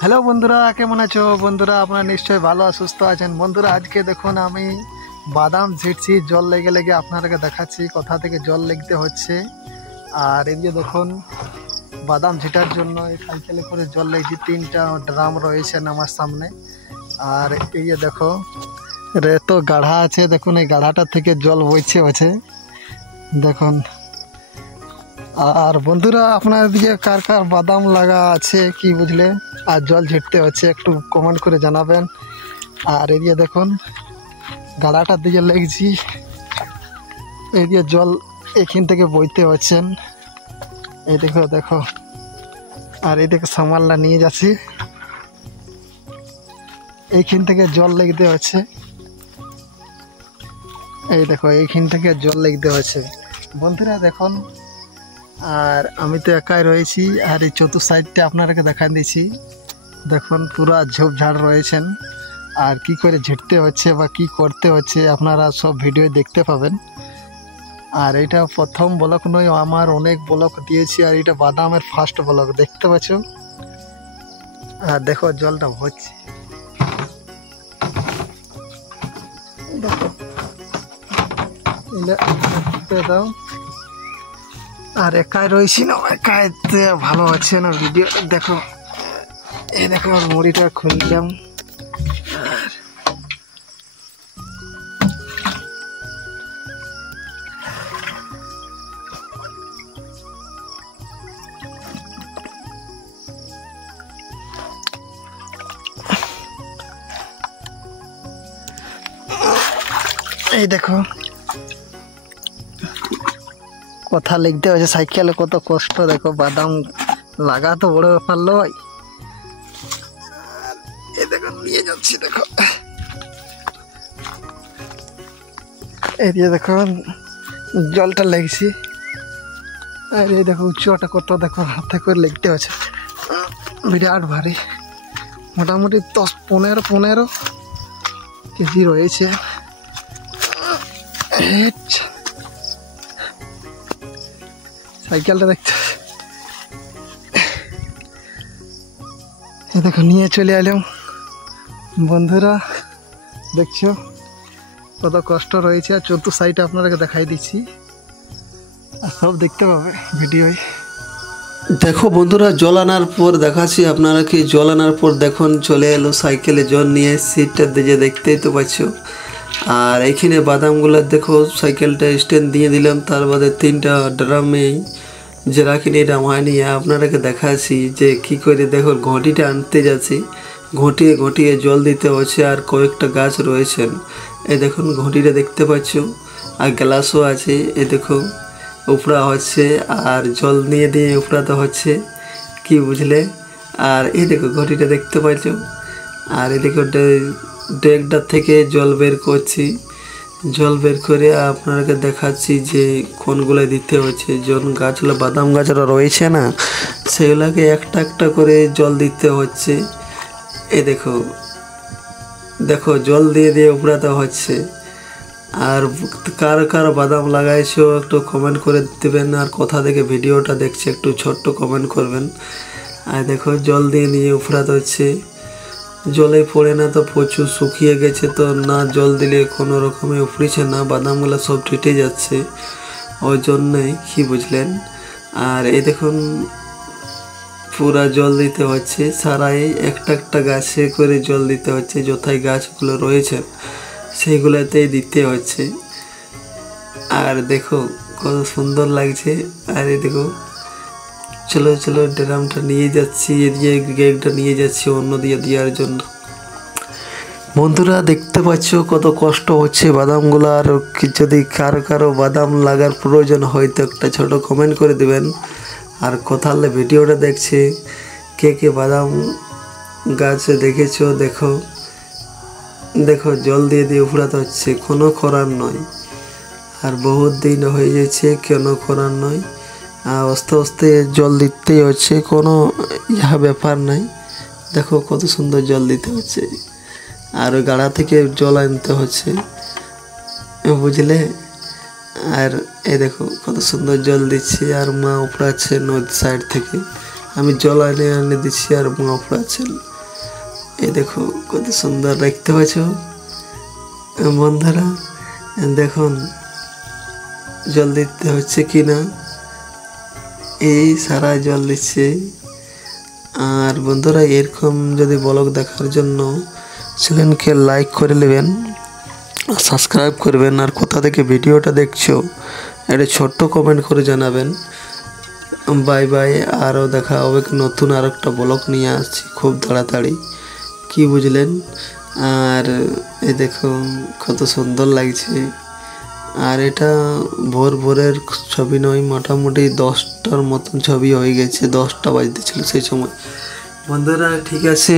Hello বন্ধুরা, কেমন আছো বন্ধুরা? আপনারা নিশ্চয়ই ভালো আর সুস্থ আছেন। বন্ধুরা, আজকে দেখুন আমি বাদাম ঝিটছি, জল লেগে লেগে আপনাদেরকে দেখাচ্ছি কোথা থেকে জল লেগতে হচ্ছে। আর এই যে দেখুন বাদাম ঝিটার জন্য এই সাইকেলে করে জল লেগেছি, 3টা ড্রাম রয়েছেন আমার সামনে। আর এই যে দেখো তো গাঢ়া আছে, দেখুন এই গাঢ়াটা থেকে জল বইছে আছে দেখুন। আর বন্ধুরা, আপনার দিকে কার কার বাদাম লাগা আছে কি বুঝলে আর জল ঝিটতে হচ্ছে একটু কমেন্ট করে জানাবেন। আর এই যে দেখুন গাড়াটার দিকে লেগেছি, এই দিয়ে জল এখান থেকে বইতে হচ্ছেন, এই দেখো দেখো। আর এই দেখো সামালটা নিয়ে যাচ্ছি, এইখান থেকে জল লেগতে হচ্ছে, এই দেখো এইখান থেকে জল লেগতে হচ্ছে বন্ধুরা দেখুন। আর আমি তো একাই রয়েছি, আর এই চতুর্থ সাইডটা আপনাদেরকে দেখা দিচ্ছি দেখুন, পুরা ঝোপঝাড় রয়েছেন। আর কি করে ঝিটতে হচ্ছে বা কি করতে হচ্ছে আপনারা সব ভিডিও দেখতে পাবেন। আর এটা প্রথম ব্লক নয়, আমার অনেক ব্লক দিয়েছি, আর এটা বাদামের ফার্স্ট ব্লক দেখতে পাচ্ছ। আর দেখো জলটা হচ্ছে, দাও। আর একাই রয়েছি না, একাই ভালো আছে না ভিডিও দেখো। এই দেখো মুড়িটা খুললাম, এই দেখো কথা লিখতে হয়েছে সাইকেলে, কত কষ্ট দেখো। বাদাম লাগা তো বড় ব্যাপার নয়। এই দেখো নিয়ে যাচ্ছি, দেখো এই দিয়ে দেখো জলটা লেগেছি। আর এই দেখো উচ্চটা কত দেখো, হাতে করে লিখতে হচ্ছে, বিরাট ভারী, মোটামুটি 10-15 কেজি রয়েছে। সাইকেলটা দেখতে দেখো নিয়ে চলে এলাম বন্ধুরা, দেখছো কত কষ্ট রয়েছে। আর চতুর্থ সাইড আপনাদেরকে দেখাই দিচ্ছি, আর সব দেখতে পাবে ভিডিওয়। দেখো বন্ধুরা, জল আনার পর দেখাচ্ছি আপনারা কি জল আনার পর দেখুন চলে এলো সাইকেলে জল নিয়ে, সিটটা দিয়ে দেখতেই তো পাচ্ছ। আর এইখানে বাদামগুলো দেখো সাইকেলটা স্ট্যান্ড দিয়ে দিলাম, তার বাদে 3টা ড্রামে যে রাখিনি এটা হয়নি। আপনারাকে দেখাচ্ছি যে কি করে দেখো ঘটিটা আনতে যাচ্ছি, ঘটিয়ে ঘটিয়ে জল দিতে হচ্ছে। আর কয়েকটা গাছ রয়েছেন, এই দেখুন ঘটিটা দেখতে পাচ্ছ, আর গ্লাসও আছে, এই দেখো উপড়া হচ্ছে আর জল নিয়ে দিয়ে উপড়াতে হচ্ছে, কি বুঝলে। আর এই দেখো ঘটিটা দেখতে পাচ্ছ, আর এই দেখো ডেকটা থেকে জল বের করছি, জল বের করে আপনাকে দেখাচ্ছি যে কোনগুলো দিতে হচ্ছে। যখন গাছগুলো বাদাম গাছরা রয়েছে না, সেগুলোকে একটা একটা করে জল দিতে হচ্ছে। এই দেখো দেখো জল দিয়ে দিয়ে উপড়াতে হচ্ছে। আর কার কার বাদাম লাগাইছো একটু কমেন্ট করে দেবেন, আর কোথা থেকে ভিডিওটা দেখছে একটু ছোট্ট কমেন্ট করবেন। আর দেখো জল দিয়ে নিয়ে উপড়াতে হচ্ছে, জলে পড়ে না তো প্রচুর শুকিয়ে গেছে, তো না জল দিলে কোনো রকমে উপড়িছে না, বাদামগুলো সব ঠেটে যাচ্ছে, ওই জন্যই কি বুঝলেন। আর এই দেখুন পুরা জল দিতে হচ্ছে, সারাই একটা একটা গাছে করে জল দিতে হচ্ছে, যথায় গাছগুলো রয়েছে সেইগুলোতেই দিতে হচ্ছে। আর দেখো কত সুন্দর লাগছে। আর এই দেখো চলো চলো ড্রামটা নিয়ে যাচ্ছি, এদিকে গেটটা নিয়ে যাচ্ছি অন্য দিয়ে দেওয়ার জন্য। বন্ধুরা দেখতে পাচ্ছ কত কষ্ট হচ্ছে বাদামগুলো। আর যদি কারো কারো বাদাম লাগার প্রয়োজন হয় তো একটা ছোট কমেন্ট করে দেবেন। আর কোথালে ভিডিওটা দেখছে কে কে বাদাম গাছে দেখেছো, দেখো দেখো জল দিয়ে দিয়ে উপড়াতে হচ্ছে, কোনো করার নয়। আর বহুত দিন হয়ে যাচ্ছে, কেন করার নয়, আর আস্তে আস্তে জল দিতেই হচ্ছে, কোনো ইহা ব্যাপার নাই। দেখো কত সুন্দর জল দিতে হচ্ছে, আর ওই গাড়া থেকে জল আনতে হচ্ছে, বুঝলে। আর এই দেখো কত সুন্দর জল দিচ্ছে, আর মা উপড়াচ্ছে নদী সাইড থেকে। আমি জল এনে এনে দিচ্ছি আর বোঙা পড়াচ্ছেন। এই দেখো কত সুন্দর দেখতে পাচ্ছ বন্ধুরা। দেখুন জল দিতে হচ্ছে কি না, এই সারা জল দিচ্ছে। আর বন্ধুরা এরকম যদি ব্লগ দেখার জন্য চ্যানেলকে লাইক করে নেবেন, সাবস্ক্রাইব করবেন, আর কোথা থেকে ভিডিওটা দেখছো একটা ছোট্ট কমেন্ট করে জানাবেন। বাই বাই, আরও দেখা হবে নতুন আর একটা ব্লগ নিয়ে আসছি খুব তাড়াতাড়ি, কি বুঝলেন। আর এই দেখুন কত সুন্দর লাগছে। আর এটা ভোরের ছবি নয়, মোটামুটি 10টার মতন ছবি হয়ে গেছে, 10টা বাজতে ছিল সেই সময়। বন্ধুরা ঠিক আছে।